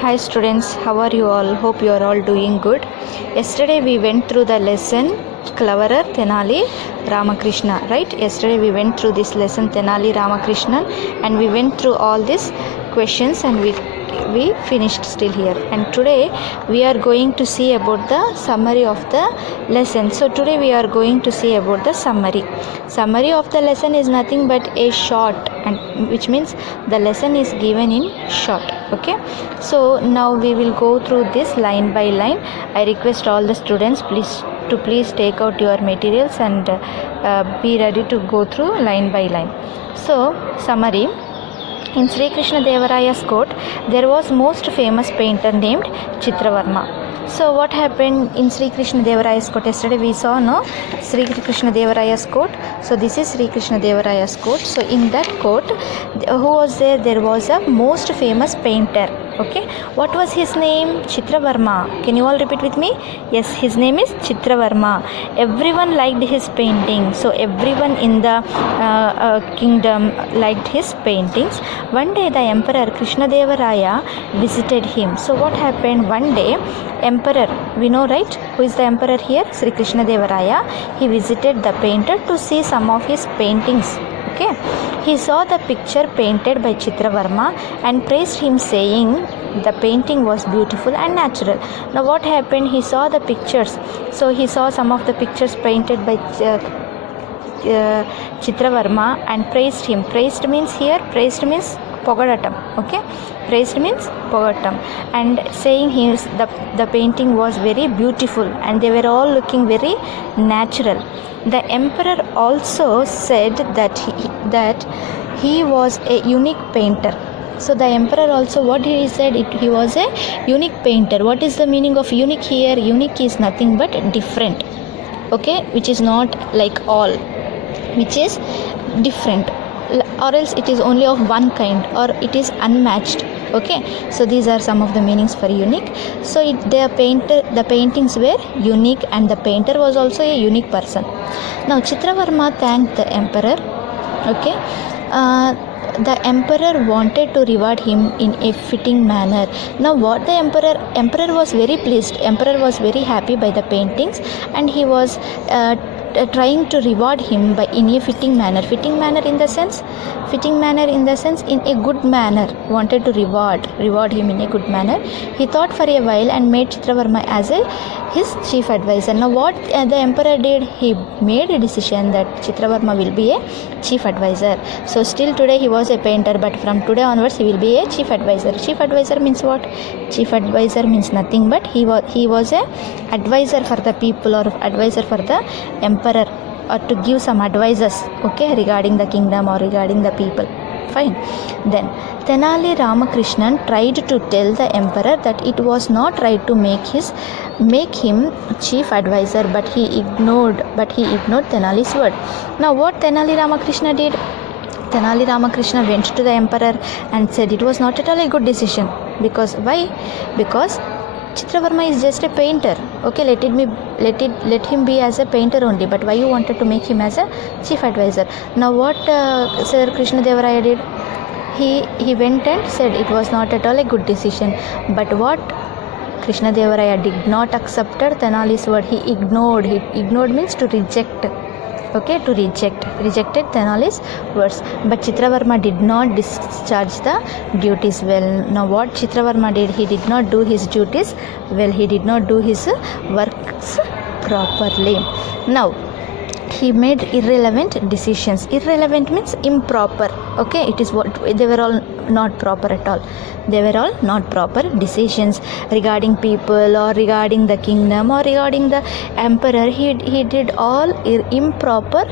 Hi students, how are you all? Hope you are all doing good. Yesterday we went through the lesson Cleverer Tenali Ramakrishna, right? Yesterday we went through this lesson Tenali Ramakrishnan and we went through all these questions and we finished still here. And today we are going to see about the summary of the lesson. So today we are going to see about the summary. Summary of the lesson is nothing but a short, and which means the lesson is given in short. Okay, so now we will go through this line by line. I request all the students please take out your materials and be ready to go through line by line. So summary: in Sri Krishna Devaraya's court there was most famous painter named Chitravarma. So what happened in Sri Krishna Devaraya's court? Yesterday we saw Sri Krishna Devaraya's court. So this is Sri Krishna Devaraya's court. So in that court, who was there? There was a most famous painter. Okay, what was his name? Chitravarma. Can you all repeat with me? Yes, his name is Chitravarma. Everyone liked his painting. So everyone in the kingdom liked his paintings. One day the emperor Krishnadevaraya visited him. So what happened? One day emperor, we know, right? Who is the emperor here? Sri Krishnadevaraya. He visited the painter to see some of his paintings. Okay, he saw the picture painted by Chitravarma and praised him, saying the painting was beautiful and natural. Now what happened? He saw the pictures. So he saw some of the pictures painted by Chitravarma and praised him. Praised means Pogadatam. Okay, praised means Pogadatam, and saying the painting was very beautiful and they were all looking very natural. The emperor also said that he was a unique painter. So the emperor also, what he said, he was a unique painter. What is the meaning of unique here? Unique is nothing but different. Okay, which is not like all, which is different, or else it is only of one kind, or it is unmatched. Okay, so these are some of the meanings for unique. So the paintings were unique and the painter was also a unique person. Now Chitravarma thanked the emperor. Okay, the emperor wanted to reward him in a fitting manner. Now what the emperor was very pleased. Emperor was very happy by the paintings and he was trying to reward him in a fitting manner in the sense in a good manner. Wanted to reward him in a good manner. He thought for a while and made Chitravarma as his chief advisor. Now what the emperor did, he made a decision that Chitravarma will be a chief advisor. So still today he was a painter, but from today onwards he will be a chief advisor. Chief advisor means what? Chief advisor means nothing but he was a advisor for the people, or advisor for the emperor, or to give some advices, okay, regarding the kingdom or regarding the people. Fine. Then Tenali Ramakrishnan tried to tell the emperor that it was not right to make him chief advisor, but he ignored Tenali's word. Now what Tenali Ramakrishna did? Tenali Ramakrishna went to the emperor and said it was not at all a good decision. Because why? Because Chitravarma is just a painter. Okay, let him be as a painter only. But why you wanted to make him as a chief advisor? Now what Sir Krishnadevaraya did? He went and said it was not at all a good decision. But what Krishnadevaraya did not accept Tenali's word. He ignored. Ignored means to reject. Okay, to rejected Tenali's words. But Chitravarma did not discharge the duties well. Now what Chitravarma did? He did not do his duties well. He did not do his works properly. Now he made irrelevant decisions. Irrelevant means improper. Okay, it is what they were all not proper at all. They were all not proper decisions regarding people, or regarding the kingdom, or regarding the emperor. He did all improper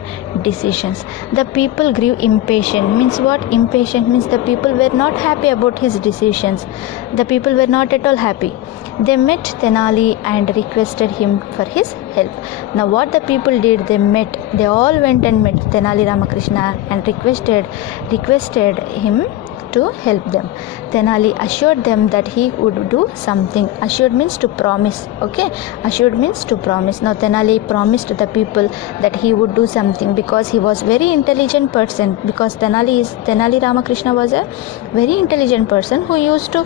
decisions. The people grew impatient. Means what? Impatient means the people were not happy about his decisions. The people were not at all happy. They met Tenali and requested him for his help. Now what the people did? They all went and met Tenali Ramakrishna and requested him to help them. Tenali assured them that he would do something. Assured means to promise. Okay, assured means to promise. Now Tenali promised the people that he would do something because he was very intelligent person, because Tenali Ramakrishna was a very intelligent person who used to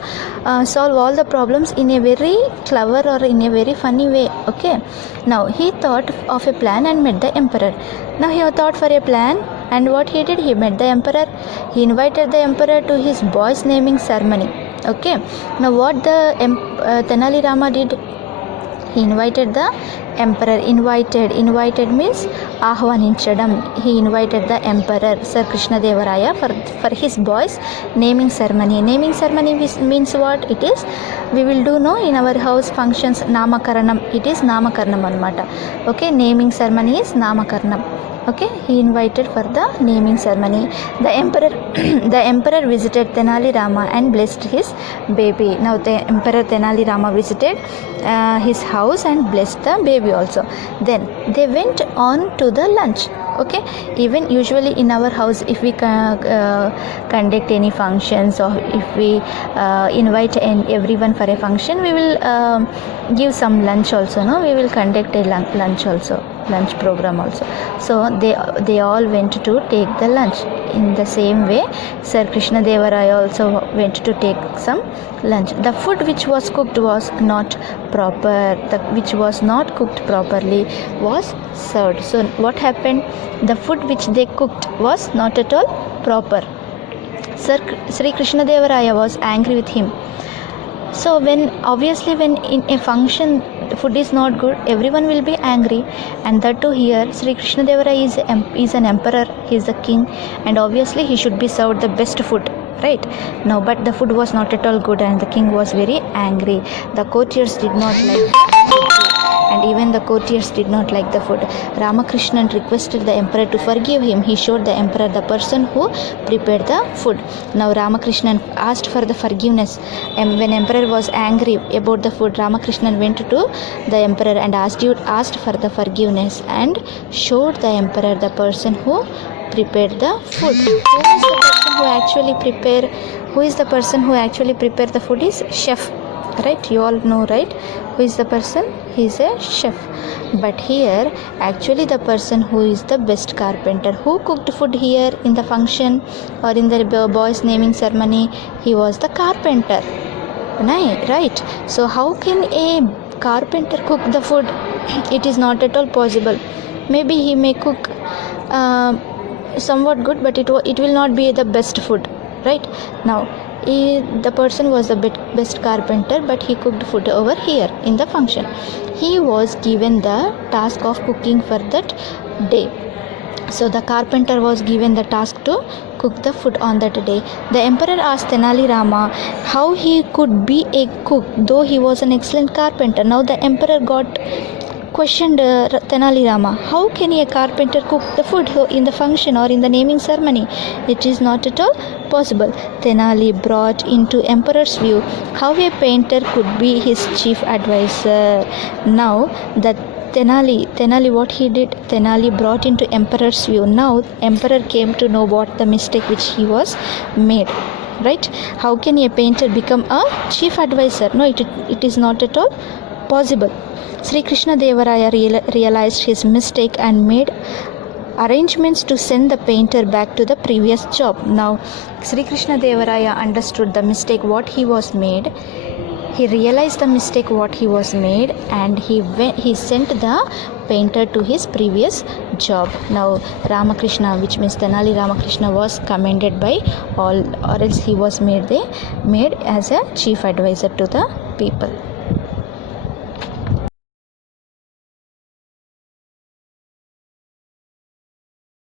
solve all the problems in a very clever or in a very funny way. Okay, now he thought of a plan and met the emperor. Now he thought for a plan, and what he did, he met the emperor. He invited the emperor to his boy's naming ceremony. Okay, now what the Tenali Rama did, he invited the emperor. Invited means ahvaninchadam. He invited the emperor Sir Krishna Deva Raya for his boy's naming ceremony. Naming ceremony means what it is, we will do no in our house functions, namakaranam. It is namakaranam anamata. Okay, naming ceremony is namakaranam. Okay, he invited for the naming ceremony. The emperor visited Tenali Rama and blessed his baby. Now the emperor Tenali Rama visited his house and blessed the baby also. Then they went on to the lunch. Okay, even usually in our house, if we conduct any functions, or if we invite everyone for a function, we will give some lunch also. No, we will conduct a lunch also, lunch program also. So they all went to take the lunch. In the same way, Sir Krishna Deva Raya also went to take some lunch. The food which was cooked was not proper. Which was not cooked properly was served. So what happened? The food which they cooked was not at all proper. Sri Krishna Deva Raya was angry with him. So when in a function food is not good, everyone will be angry. And that too here, Sri Krishna Deva Raya is an emperor, he is the king, and obviously he should be served the best food, right? Now, but the food was not at all good, and the king was very angry. The courtiers did not like the food, and even the courtiers did not like the food. Ramakrishnan requested the emperor to forgive him. He showed the emperor the person who prepared the food. Now Ramakrishnan asked for the forgiveness. And when emperor was angry about the food, Ramakrishnan went to the emperor and asked for the forgiveness and showed the emperor the person who prepared the food. Who is the person who actually prepared the food is chef, right? You all know, right? Who is the person? He is a chef. But here actually the person who is the best carpenter, who cooked food here in the function or in the boy's naming ceremony, he was the carpenter, right? So how can a carpenter cook the food? It is not at all possible. Maybe he may cook somewhat good, but it will not be the best food, right? Now the person was the best carpenter, but he cooked food over here in the function. He was given the task of cooking for that day. So the carpenter was given the task to cook the food on that day. The emperor asked Tenali Rama how he could be a cook, though he was an excellent carpenter. Now the emperor questioned Tenali Rama, how can a carpenter cook the food in the function or in the naming ceremony? It is not at all possible. Tenali brought into emperor's view how a painter could be his chief advisor. Now that Tenali what he did, Tenali brought into emperor's view. Now emperor came to know what the mistake which he was made, right? How can a painter become a chief advisor? No, it is not at all possible. Sri Krishna Deva Raya realized his mistake and made arrangements to send the painter back to the previous job. Now Sri Krishna Deva Raya understood the mistake what he was made. He realized the mistake what he was made, and he sent the painter to his previous job. Now Ramakrishna, which means Tenali Ramakrishna, was commended by all, or else he was made as a chief advisor to the people.